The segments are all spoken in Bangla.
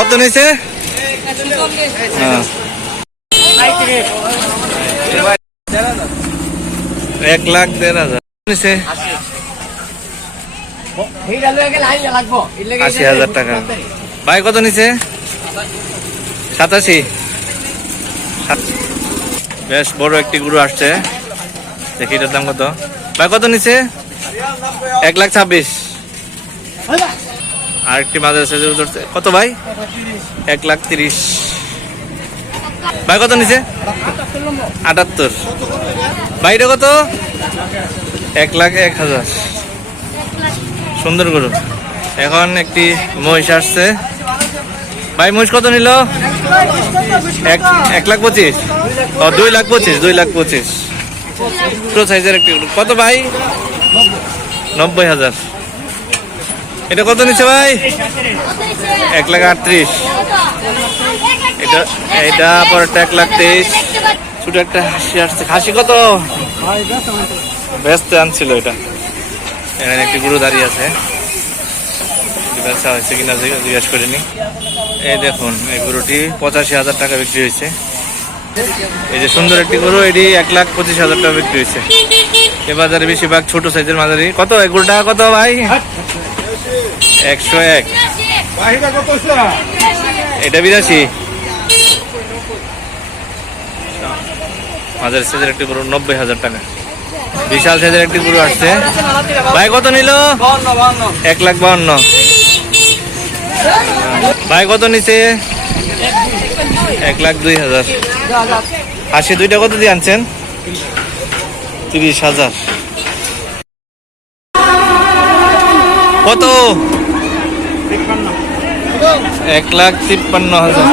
কত নিয়েছে? হ্যাঁ। এক লাখ দেড় হাজার। নিছে আশি হাজার টাকা। ভাই, কত নিছে সাতাশি। সাত- বেশ বড় একটি গরু আসছে। দেখি এটার দাম কত। ভাই, কত নিছে এক লাখ ছাব্বিশ। আর একটি মাঝে সাইজের ধরছে কত ভাই? এক লাখ তিরিশ। ভাই, কত নিছে আটাত্তর। ভাইটা কত? এক লাখ এক হাজার। সুন্দর গরু। এখন একটি মহিষ আসছে। ভাই, মহিষ কত নিল? এক লাখ পঁচিশ। ও, দুই লাখ পঁচিশ, দুই লাখ পঁচিশ। ছোট সাইজের একটি কত ভাই? নব্বই হাজার। এটা কত নিচ্ছে ভাই? এক লাখ আটত্রিশ। এটা এটা পরেরটা এক লাখ তেইশ। ছোট একটা হাসি আসছে। হাসি কত? ব্যস্ত আনছিল এটা। এখানে একটি গরু দাঁড়িয়ে আছে। ব্যবসা হয়েছে কিনা জিজ্ঞা- জিজ্ঞাসা করিনি। এই দেখুন, এই গরুটি পঁচাশি হাজার টাকা বিক্রি হয়েছে। এই যে সুন্দর একটি গরু, এটি এক লাখ পঁচিশ হাজার টাকা বিক্রি হয়েছে। এ বাজারে বেশিরভাগ ছোট সাইজের মাঝারি। কত? এই গরুটা কত ভাই? একশো এক। এটা বিরাশি। মাঝারি সাইজের একটি গরু নব্বই হাজার টাকা। বিশাল সাইজের একটি গরু আসছে। ভাই কত নিল? এক লাখ বাউন্ন। ভাই কত নিচে এক লাখ দুই হাজার। আশি দুইটা কত দিয়ে আনছেন? তিরিশ হাজার। কত? এক লাখ তিপ্পান্ন হাজার?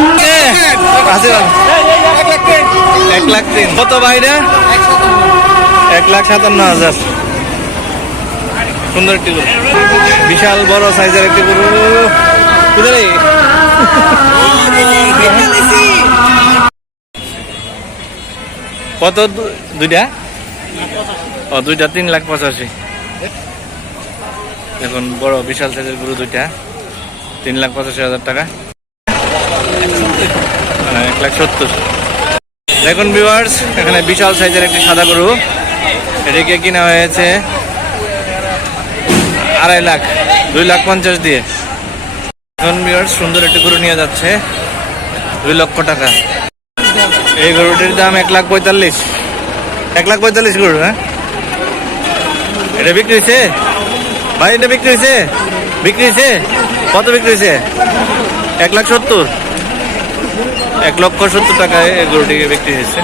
এক লাখ তিন। কত ভাইরা? এক লাখ সাতান্ন হাজার। সুন্দর একটি বিশাল বড় সাইজের একটি গরু। কত দুইটা? ও, দুইটা তিন লাখ পঁচাশি। এখন বড়, বিশাল সাইজের গরু দুইটা। তিন লাখ পঁচাশি হাজার টাকা। হ্যাঁ, এক লাখ সত্তর। দেখুন ভিউয়ার্স এখানে বিশাল সাইজের একটি সাদা গরু। এটিকে কিনা হয়েছে? আড়াই লাখ দুই লাখ পঞ্চাশ দিয়ে। এখন ভিউয়ার্স সুন্দর একটি গরু নিয়ে যাচ্ছে। দুই লক্ষ টাকা। এই গরুটির দাম এক লাখ পঁয়তাল্লিশ। এক লাখ পঁয়তাল্লিশ গরু হ্যাঁ? এটা বিক্রি হয়েছে? ভাই, এটা বিক্রি হয়েছে? বিক্রি হয়েছে? কত বিক্রি হয়েছে? এক লাখ সত্তর। এক লক্ষ সত্তর টাকায় গরুটিকে বিক্রি হয়েছে।